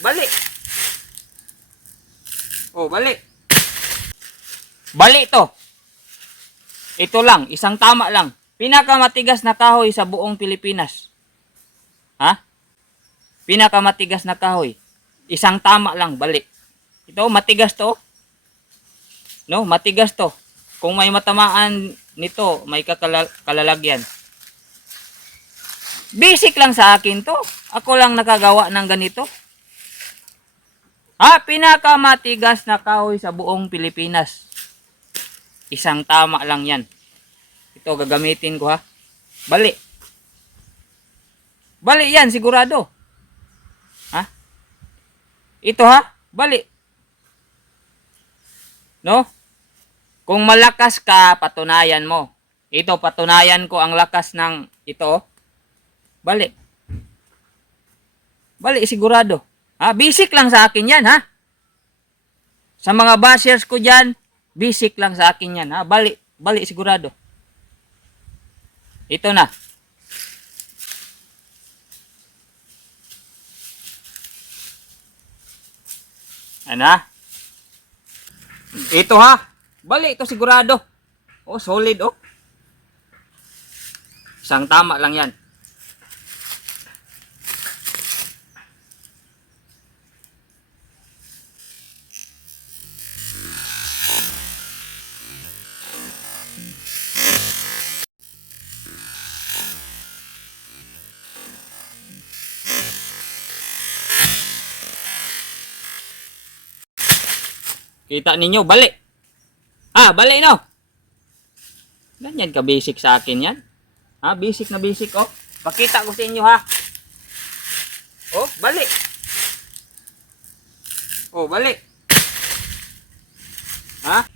Bali. Oh, bali. Bali to. Ito lang, isang tama lang. Pinakamatigas na kahoy sa buong Pilipinas. Ha? Pinakamatigas na kahoy. Isang tama lang, bali. Ito, matigas to. No, matigas to. Kung may matamaan nito, may kalalagyan. Basic lang sa akin to. Ako lang nakagawa ng ganito. Ha, pinakamatigas na kahoy sa buong Pilipinas. Isang tama lang yan. Ito, gagamitin ko ha. Bali. Bali yan, sigurado. Ha? Ito ha, bali. No? Kung malakas ka, patunayan mo. Ito, patunayan ko ang lakas ng ito. Bali. Bali, sigurado. Ha? Basic lang sa akin yan, ha? Sa mga bashers ko dyan, basic lang sa akin yan, ha? Bali. Bali, sigurado. Ito na. Ano? Ito ha. Bali, ito sigurado. Oh, solid oh. Isang tama lang yan. Kita ninyo, bali. Ah, bali no. Ganyan ka basic sa akin yan. Ha, basic na basic oh. Pakita ko sa inyo ha. Oh, bali. Oh, bali. Ha?